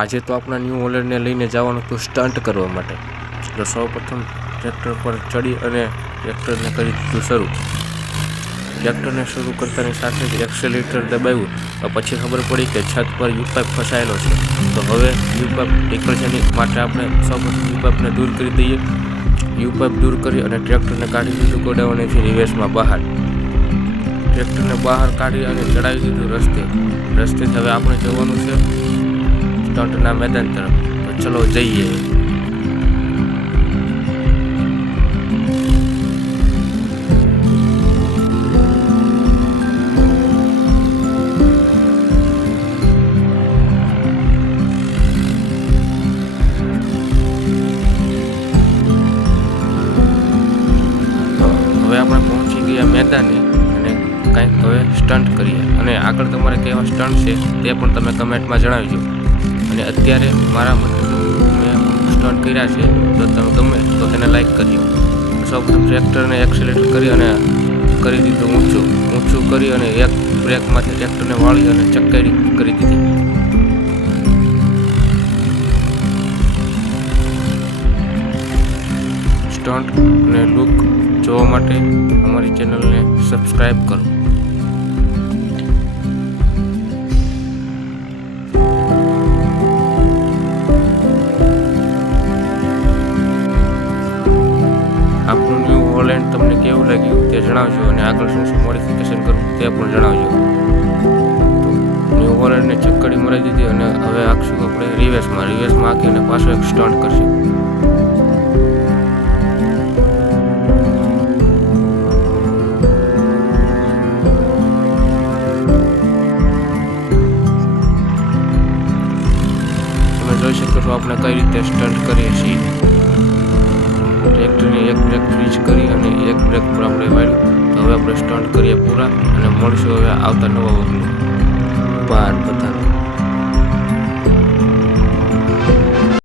આજે તો આપણા ન્યૂ હોલેન્ડને લઈને જવાનું હતું સ્ટન્ટ કરવા માટે. તો સૌપ્રથમ ટ્રેક્ટર પર ચડી અને ટ્રેક્ટરને કરી દીધું શરૂ. ટ્રેક્ટરને શરૂ કરતાની સાથે જ એક્સેલેટર દબાવ્યું તો પછી ખબર પડી કે છત પર યુપાઇપ ફસાયેલો છે. તો હવે યુપાઇપ નીકળશે નહીં, માટે આપણે સૌપ્રથમ યુપાઇપને દૂર કરી દઈએ. યુપાઇપ દૂર કરી અને ટ્રેક્ટરને કાઢી દીધું ગોડાઉનેથી રિવેર્સમાં બહાર. ટ્રેક્ટરને બહાર કાઢી અને ચડાવી દીધું રસ્તેથી હવે આપણે જવાનું છે સ્ટન્ટના મેદાન તરફ. તો ચલો જઈએ. હવે આપણે પહોંચી ગયા મેદાને અને કંઈક હવે સ્ટન્ટ કરીએ. અને આગળ તમારે કેવા સ્ટન્ટ છે તે પણ તમે કમેન્ટમાં જણાવજો. અને અત્યારે મારા મતે મેં સ્ટન્ટ કર્યા છે, જો તમે ગમે તો તેને લાઈક કરજો. સૌપ્રથમ ટ્રેક્ટરને એક્સેલેટર કરી અને કરી દીધું ઊંચું કરી અને એક બ્રેકમાંથી ટ્રેક્ટરને વાળી અને ચક્કારી કરી દીધી. સ્ટન્ટ અને લુક જોવા માટે અમારી ચેનલને સબસ્ક્રાઈબ કરો. આપણું ન્યૂ હોલેન્ડ તમને કેવું લાગ્યું તે જણાવજો અને આગળ શું મોડિફિકેશન કરવું તે પણ જણાવજો. તો ન્યૂ હોલેન્ડને ચક્કડી મરાવી દીધી અને હવે આખશું આપણે રિવેર્સમાં આખી અને પાછો એક સ્ટન્ટ કરશું. જોઈ શકો છો આપણે કઈ રીતે સ્ટન્ટ કરીએ છીએ. ટ્રેક્ટરની એક બ્રેક ફ્રીજ કરી અને એક બ્રેક પર આપણે વાળ્યું. તો હવે આપણે સ્ટન્ટ કરીએ પૂરા અને મળશું હવે આવતા નવા વખત. બાર બધા